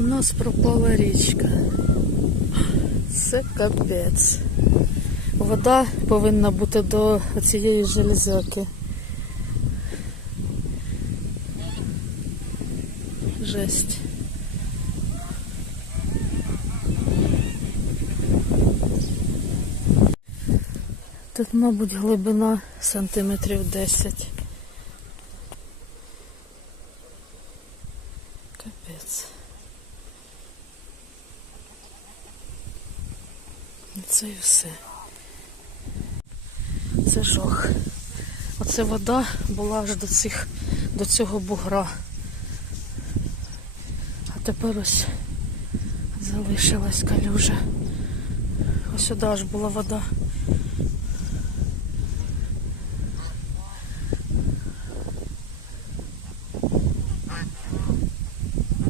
У нас пропала річка. Це капець. Вода повинна бути до цієї железяки. Жесть. Тут, мабуть, глибина сантиметрів 10. Капець. Це і все. Це жах. Оце вода була аж до цих, до цього бугра. А тепер ось залишилась калюжа. Ось сюди аж була вода.